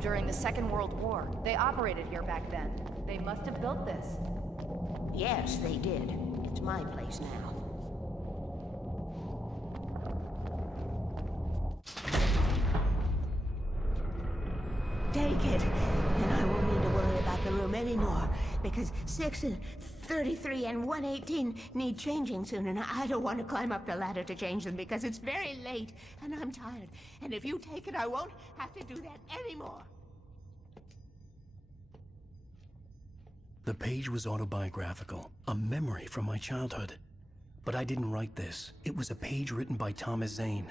during the Second World War. They operated here back then. They must have built this. Yes, they did. It's my place now. Take it, and I won't need to worry about the room anymore, because 6 and 33 and 118 need changing soon, and I don't want to climb up the ladder to change them because it's very late, and I'm tired. And if you take it, I won't have to do that anymore. The page was autobiographical, a memory from my childhood. But I didn't write this. It was a page written by Thomas Zane.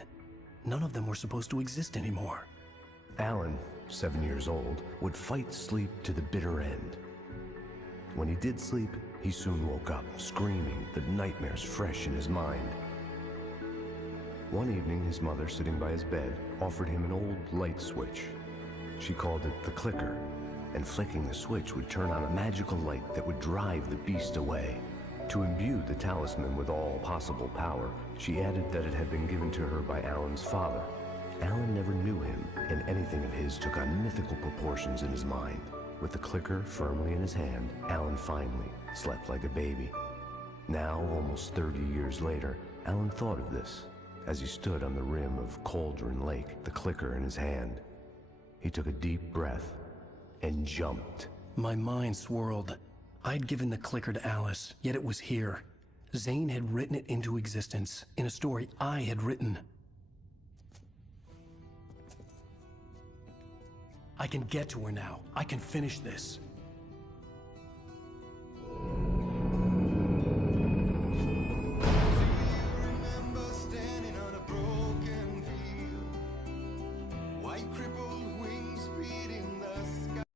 None of them were supposed to exist anymore. Alan, 7 years old, would fight sleep to the bitter end. When he did sleep, he soon woke up, screaming, the nightmares fresh in his mind. One evening, his mother, sitting by his bed, offered him an old light switch. She called it the clicker, and flicking the switch would turn on a magical light that would drive the beast away. To imbue the talisman with all possible power, she added that it had been given to her by Alan's father. Alan never knew him, and anything of his took on mythical proportions in his mind. With the clicker firmly in his hand, Alan finally slept like a baby. Now, almost 30 years later, Alan thought of this as he stood on the rim of Cauldron Lake, the clicker in his hand. He took a deep breath and jumped. My mind swirled. I'd given the clicker to Alice, yet it was here. Zane had written it into existence, in a story I had written. I can get to her now. I can finish this.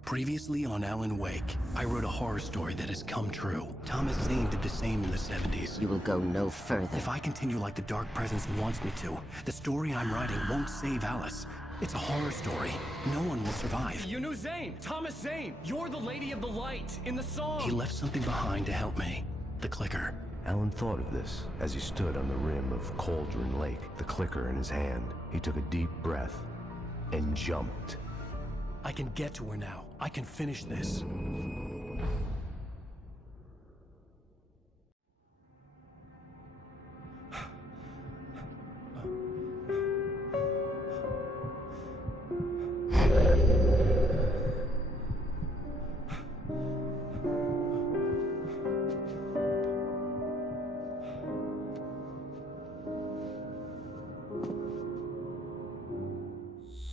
Previously on Alan Wake, I wrote a horror story that has come true. Thomas Zane did the same in the 70s. You will go no further. If I continue like the Dark Presence wants me to, the story I'm writing won't save Alice. It's a horror story. No one will survive. You knew Zane! Thomas Zane! You're the Lady of the Light in the song! He left something behind to help me. The clicker. Alan thought of this as he stood on the rim of Cauldron Lake, the clicker in his hand. He took a deep breath and jumped. I can get to her now. I can finish this.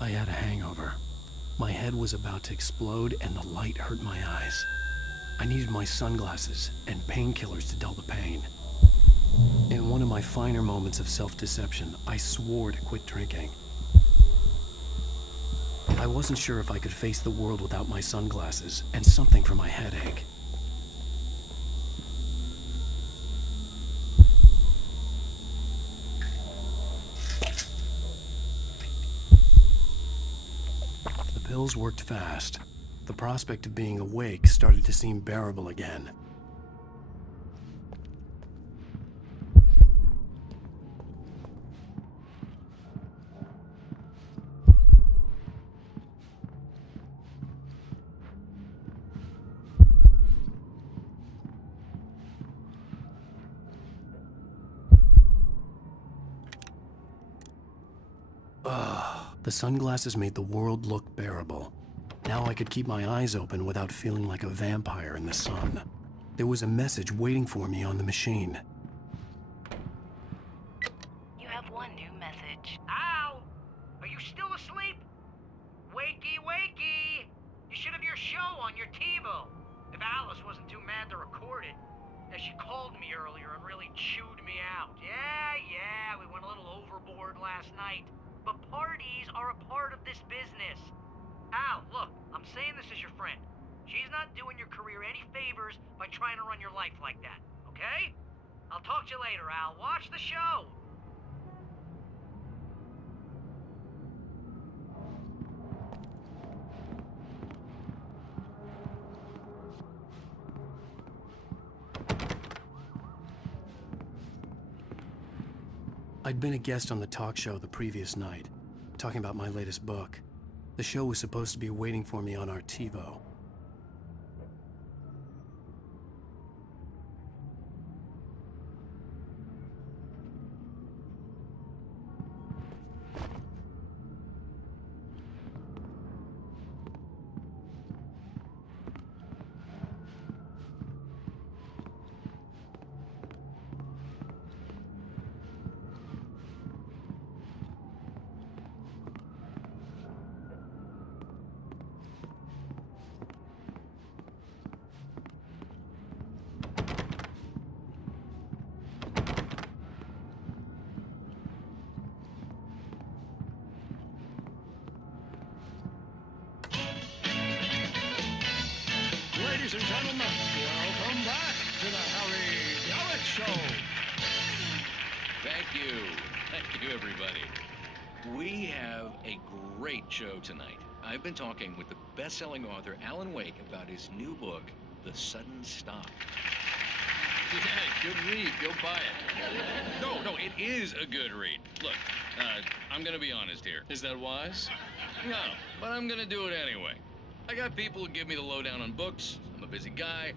I had a hangover. My head was about to explode and the light hurt my eyes. I needed my sunglasses and painkillers to dull the pain. In one of my finer moments of self-deception, I swore to quit drinking. I wasn't sure if I could face the world without my sunglasses and something for my headache. The pills worked fast. The prospect of being awake started to seem bearable again. The sunglasses made the world look bearable. Now I could keep my eyes open without feeling like a vampire in the sun. There was a message waiting for me on the machine. You have one new message. Ow! Are you still asleep? Wakey, wakey! You should have your show on your TiVo. If Alice wasn't too mad to record it. She called me earlier and really chewed me out. Yeah, we went a little overboard last night. But parties are a part of this business. Al, look, I'm saying this as your friend. She's not doing your career any favors by trying to run your life like that, okay? I'll talk to you later, Al. Watch the show. I'd been a guest on the talk show the previous night, talking about my latest book. The show was supposed to be waiting for me on our TiVo. Ladies and gentlemen, welcome back to the Harry Garrett Show. Thank you. Thank you, everybody. We have a great show tonight. I've been talking with the best-selling author Alan Wake about his new book, The Sudden Stop. Yeah, good read. Go buy it. No, it is a good read. Look, I'm gonna be honest here. Is that wise? No, but I'm gonna do it anyway. I got people who give me the lowdown on books. I'm a busy guy.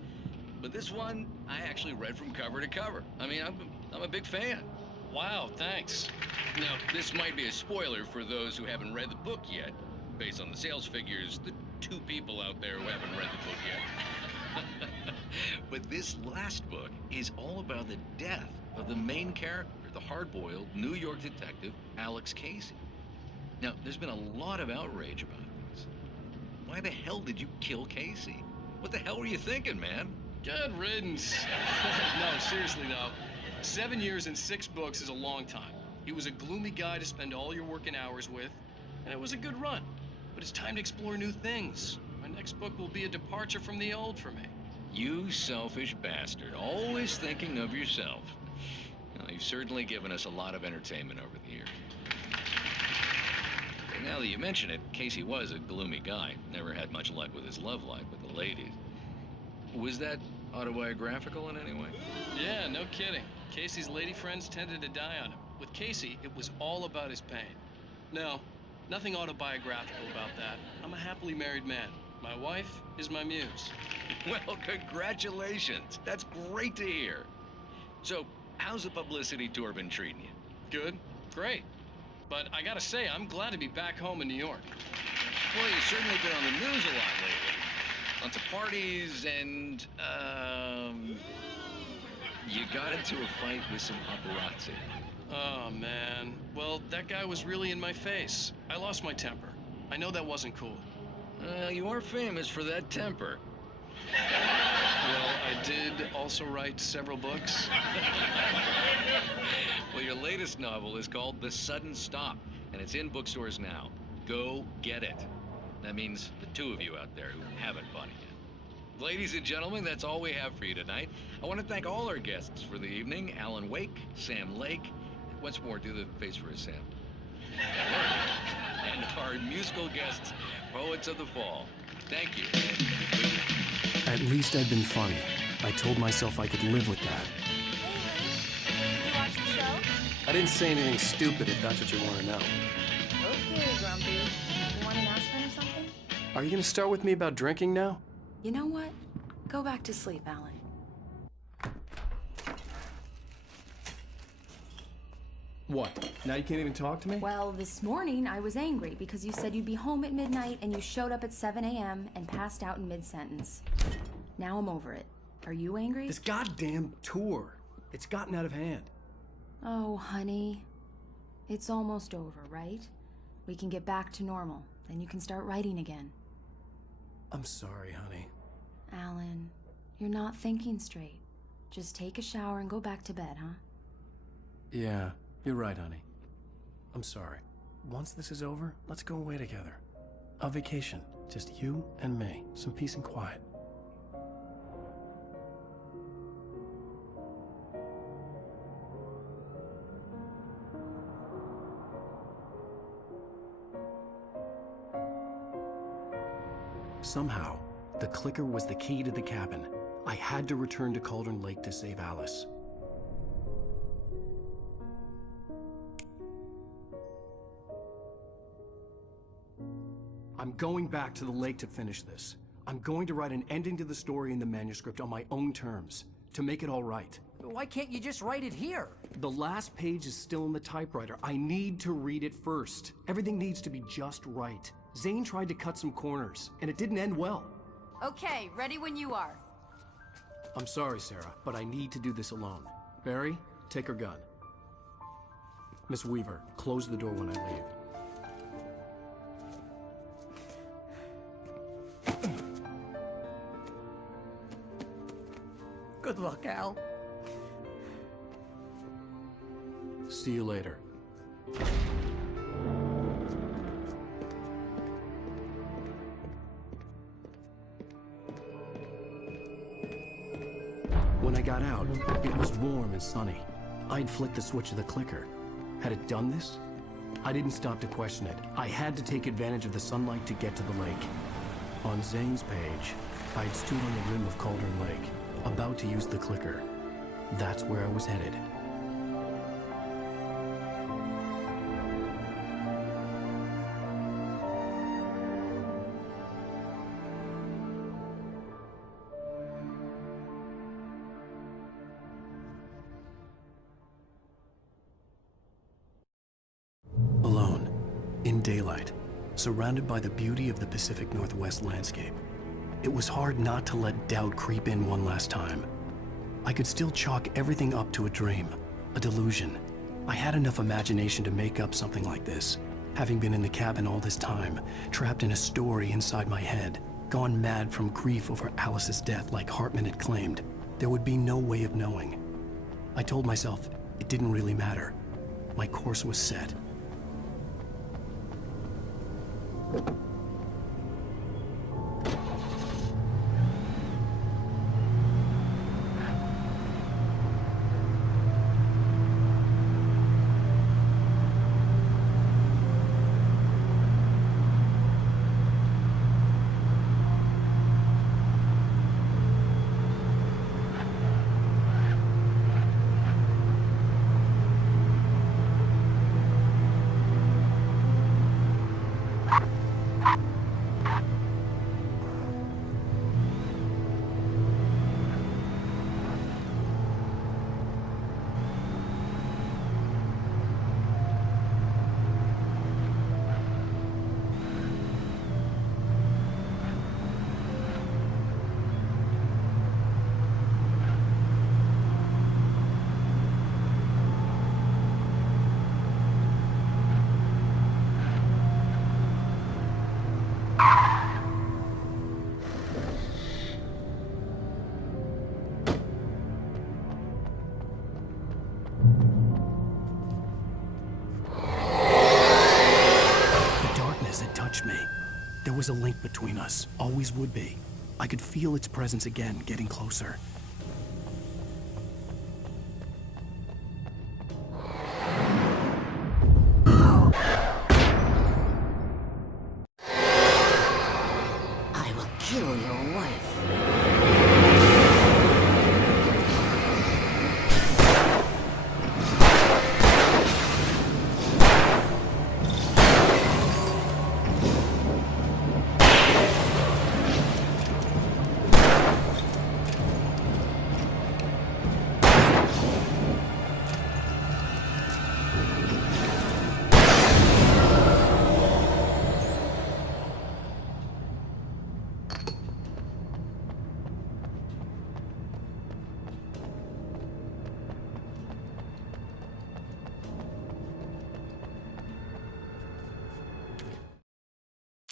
But this one, I actually read from cover to cover. I mean, I'm a big fan. Wow, thanks. Now, this might be a spoiler for those who haven't read the book yet. Based on the sales figures, the 2 people out there who haven't read the book yet. But this last book is all about the death of the main character, the hard-boiled New York detective, Alex Casey. Now, there's been a lot of outrage about this. Why the hell did you kill Casey? What the hell were you thinking, man? Good riddance. No, seriously though. 7 years and 6 books is a long time. He was a gloomy guy to spend all your working hours with, and it was a good run. But it's time to explore new things. My next book will be a departure from the old for me. You selfish bastard, always thinking of yourself. Well, you've certainly given us a lot of entertainment over the years. And now that you mention it, Casey was a gloomy guy. Never had much luck with his love life with the ladies. Was that autobiographical in any way? Yeah, no kidding. Casey's lady friends tended to die on him. With Casey, it was all about his pain. No, nothing autobiographical about that. I'm a happily married man. My wife is my muse. Well, congratulations. That's great to hear. So, how's the publicity tour been treating you? Good, great. But I gotta say, I'm glad to be back home in New York. Well, you've certainly been on the news a lot lately. Lots of parties and, you got into a fight with some paparazzi. Oh, man. Well, that guy was really in my face. I lost my temper. I know that wasn't cool. You are famous for that temper. Well, I did also write several books. Well, your latest novel is called The Sudden Stop, and it's in bookstores now. Go get it. That means the 2 of you out there who haven't bought it yet. Ladies and gentlemen, that's all we have for you tonight. I want to thank all our guests for the evening. Alan Wake, Sam Lake. Once more, do the face for us, Sam. And our musical guests, Poets of the Fall. Thank you. At least I'd been funny. I told myself I could live with that. Hey, honey. Did you watch the show? I didn't say anything stupid if that's what you want to know. Okay, Grumpy. You want an aspirin or something? Are you going to start with me about drinking now? You know what? Go back to sleep, Alan. What? Now you can't even talk to me? Well, this morning I was angry because you said you'd be home at midnight and you showed up at 7 a.m. and passed out in mid-sentence. Now I'm over it. Are you angry? This goddamn tour. It's gotten out of hand. Oh, honey. It's almost over, right? We can get back to normal. Then you can start writing again. I'm sorry, honey. Alan, you're not thinking straight. Just take a shower and go back to bed, huh? Yeah, you're right, honey. I'm sorry. Once this is over, let's go away together. A vacation. Just you and me. Some peace and quiet. Somehow, the clicker was the key to the cabin. I had to return to Cauldron Lake to save Alice. I'm going back to the lake to finish this. I'm going to write an ending to the story in the manuscript on my own terms, to make it all right. Why can't you just write it here? The last page is still in the typewriter. I need to read it first. Everything needs to be just right. Zane tried to cut some corners, and it didn't end well. Okay, ready when you are. I'm sorry, Sarah, but I need to do this alone. Barry, take her gun. Miss Weaver, close the door when I leave. Good luck, Al. See you later. When I got out, it was warm and sunny. I'd flicked the switch of the clicker. Had it done this? I didn't stop to question it. I had to take advantage of the sunlight to get to the lake. On Zane's page, I'd stood on the rim of Cauldron Lake, about to use the clicker. That's where I was headed. Alone, in daylight, surrounded by the beauty of the Pacific Northwest landscape, it was hard not to let doubt creep in one last time. I could still chalk everything up to a dream, a delusion. I had enough imagination to make up something like this, having been in the cabin all this time, trapped in a story inside my head, gone mad from grief over Alice's death like Hartman had claimed. There would be no way of knowing. I told myself it didn't really matter. My course was set. There was a link between us, always would be. I could feel its presence again, getting closer. I will kill your wife.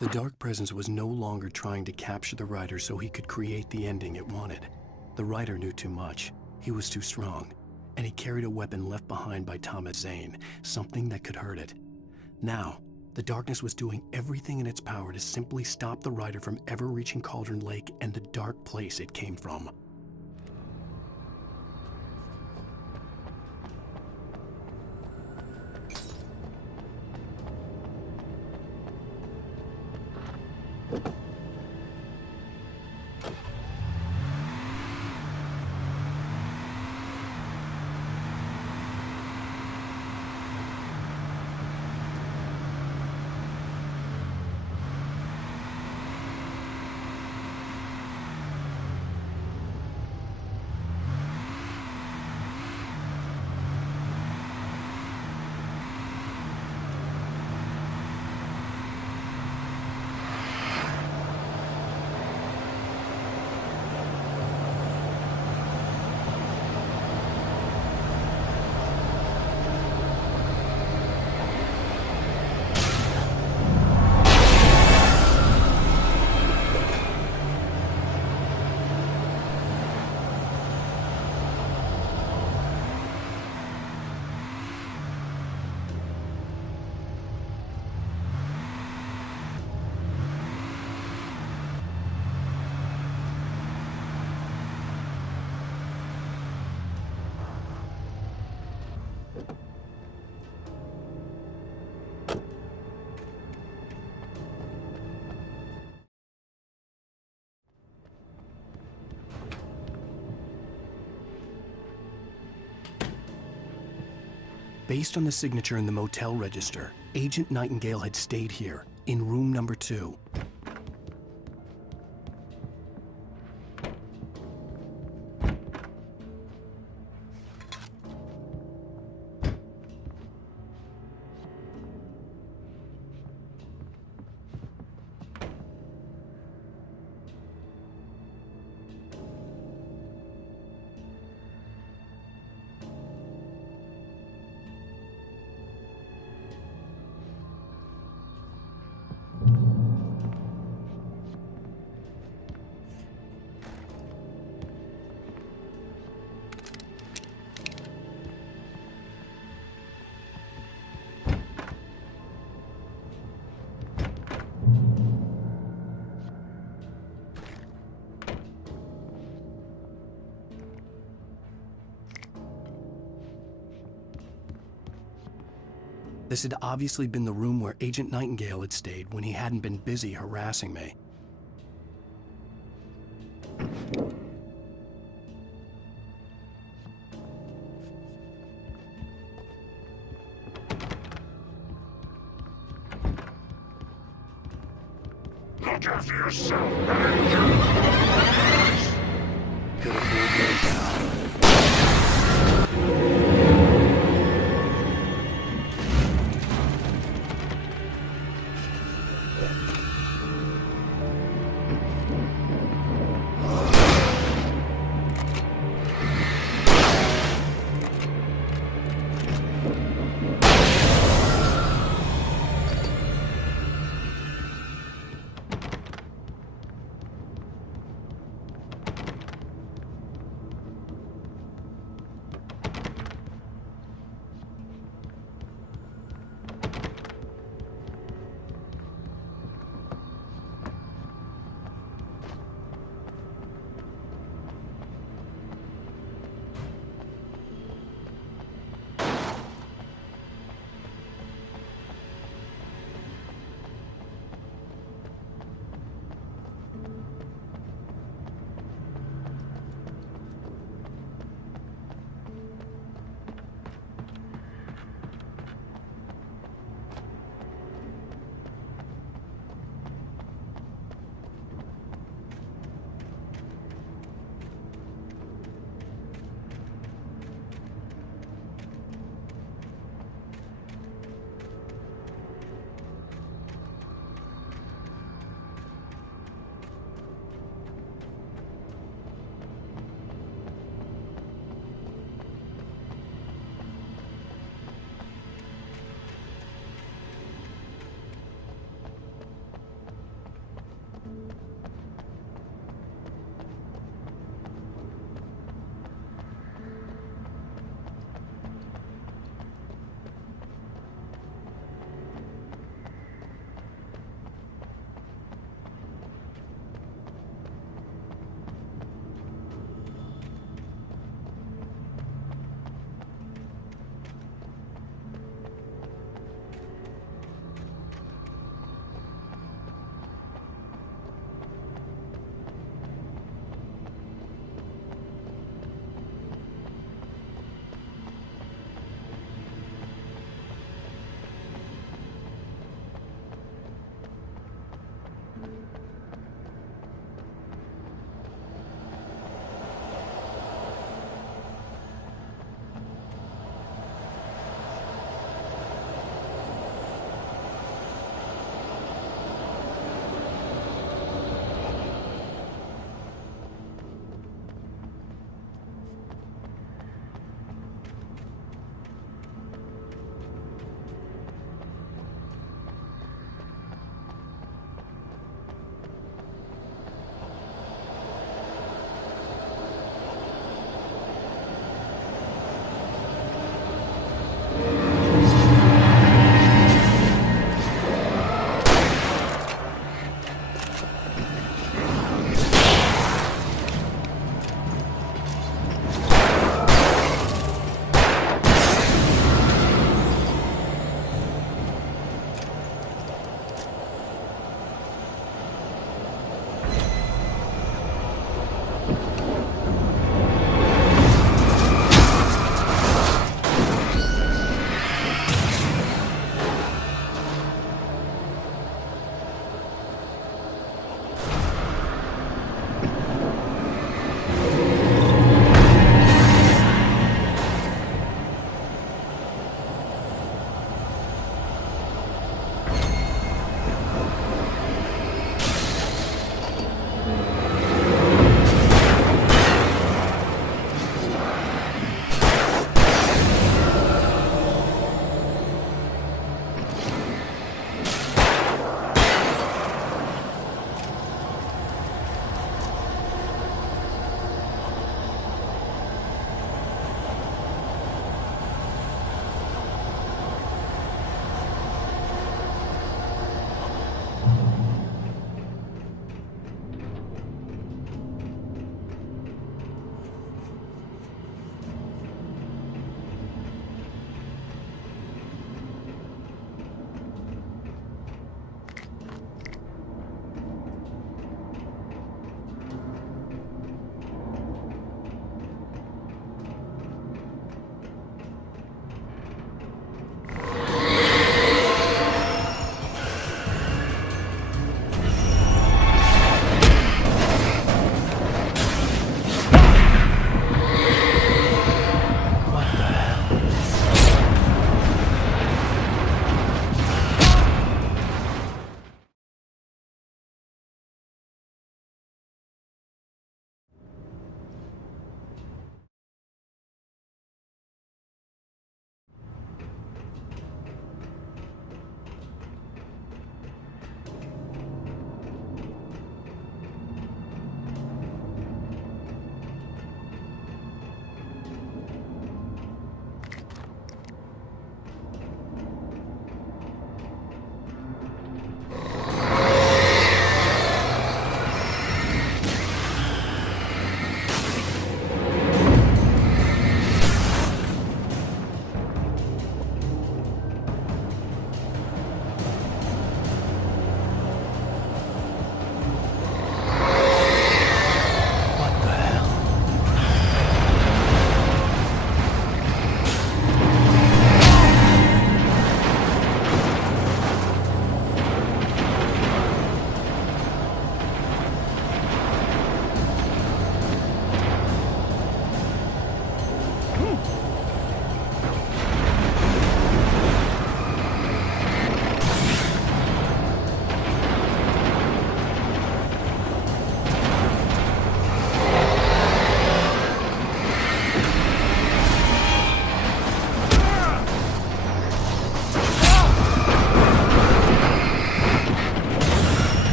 The Dark Presence was no longer trying to capture the writer so he could create the ending it wanted. The writer knew too much. He was too strong. And he carried a weapon left behind by Thomas Zane, something that could hurt it. Now, the darkness was doing everything in its power to simply stop the writer from ever reaching Cauldron Lake and the dark place it came from. Based on the signature in the motel register, Agent Nightingale had stayed here, in room number 2. This had obviously been the room where Agent Nightingale had stayed when he hadn't been busy harassing me. Look after yourself, man! Could have fooled me, pal.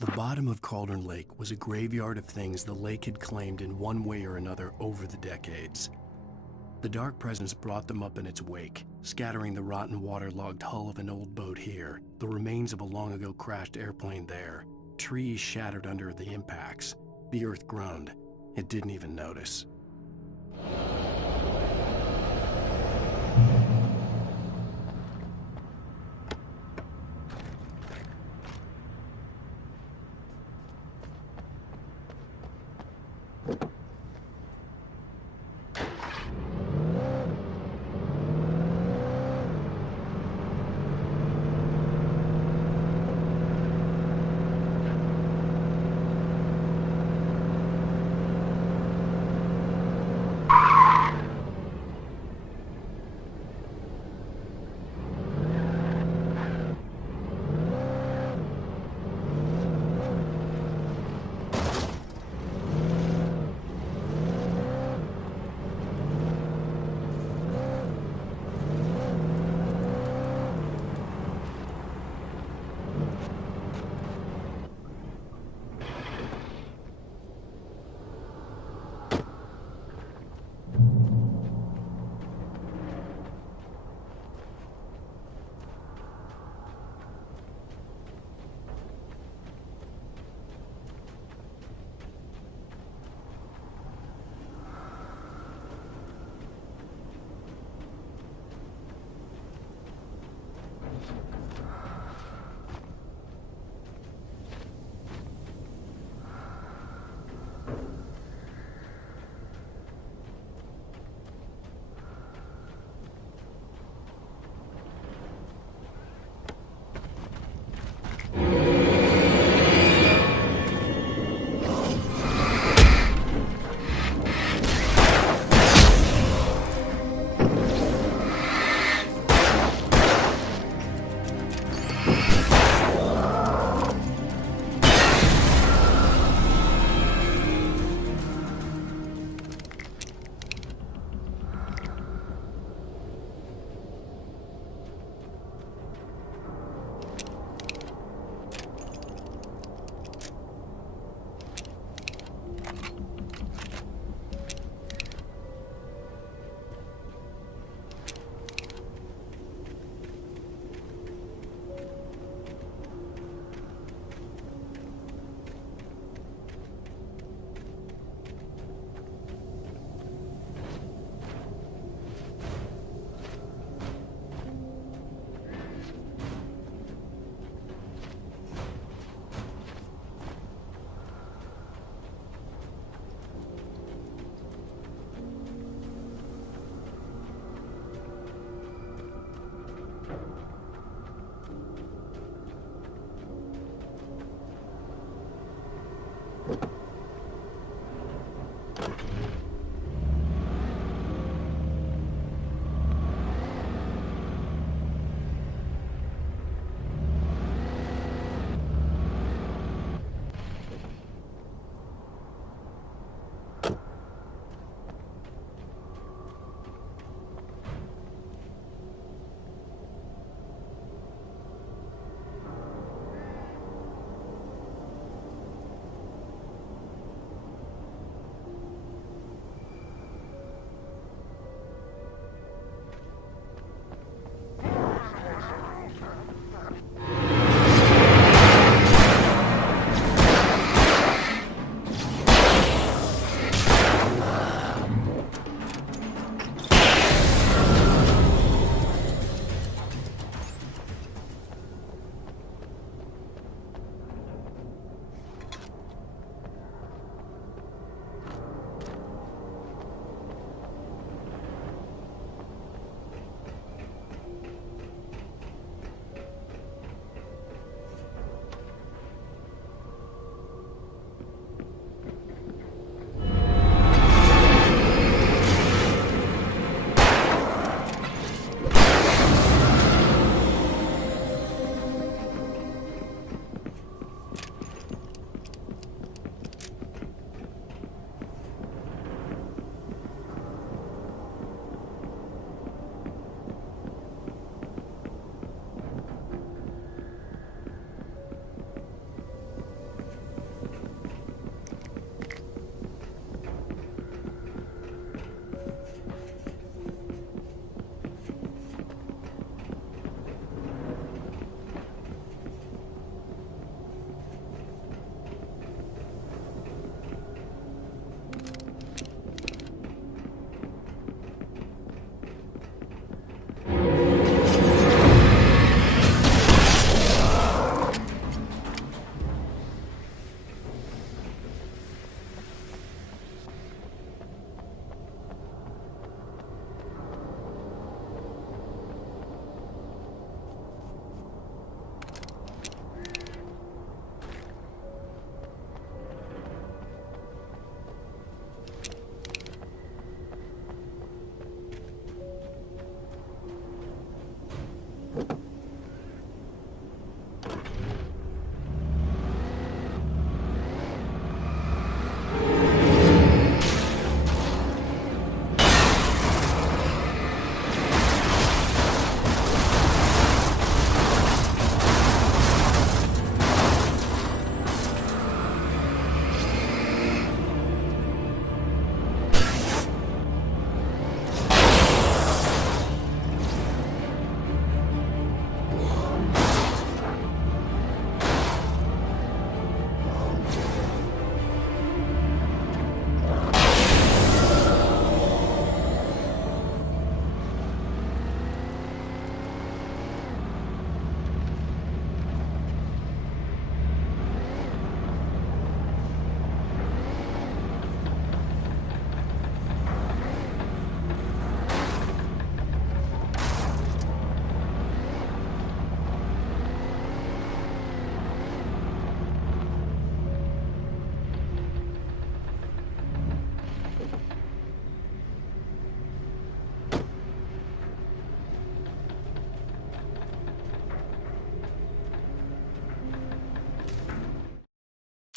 The bottom of Cauldron Lake was a graveyard of things the lake had claimed in one way or another over the decades. The dark presence brought them up in its wake, scattering the rotten waterlogged hull of an old boat here, the remains of a long-ago crashed airplane there, trees shattered under the impacts. The earth groaned. It didn't even notice.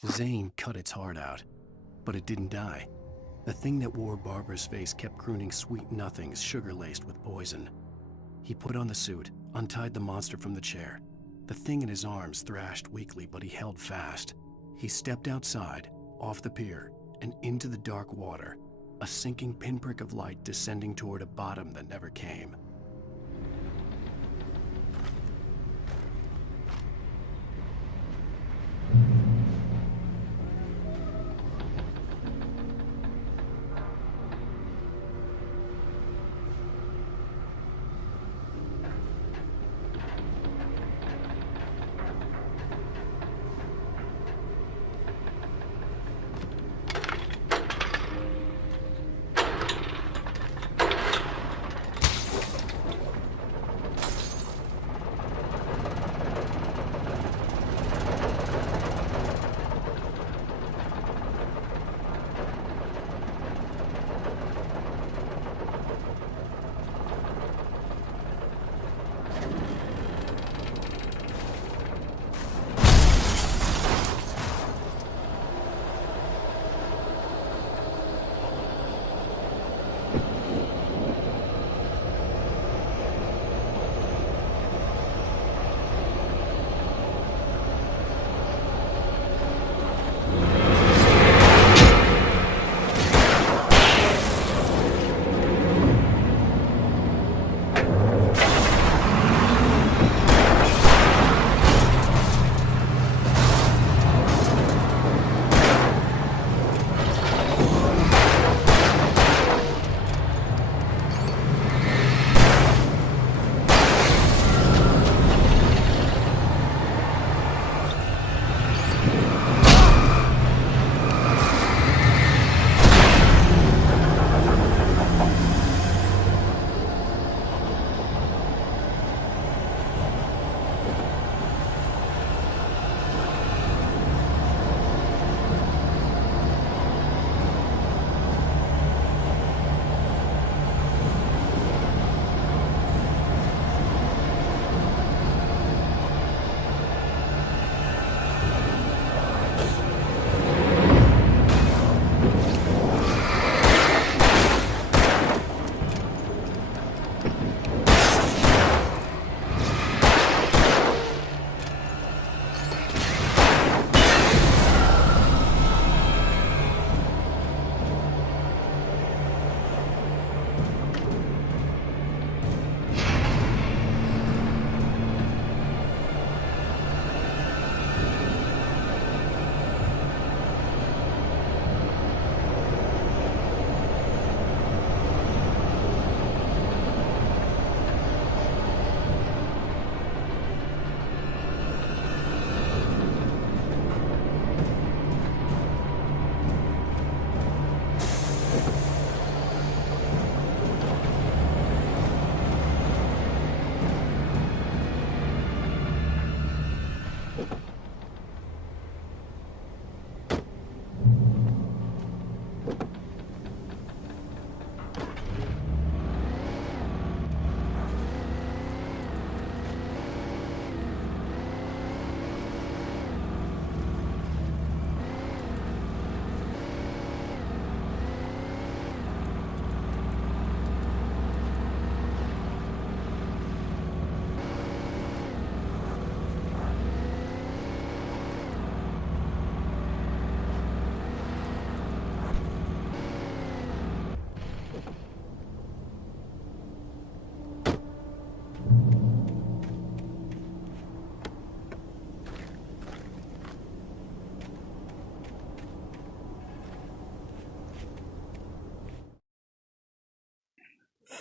Zane cut its heart out, but it didn't die. The thing that wore Barbara's face kept crooning sweet nothings sugar-laced with poison. He put on the suit, untied the monster from the chair. The thing in his arms thrashed weakly, but he held fast. He stepped outside, off the pier, and into the dark water, a sinking pinprick of light descending toward a bottom that never came.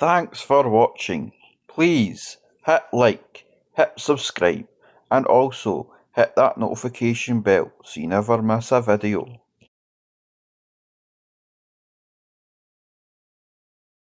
Thanks for watching. Please hit like, hit subscribe, and also hit that notification bell so you never miss a video.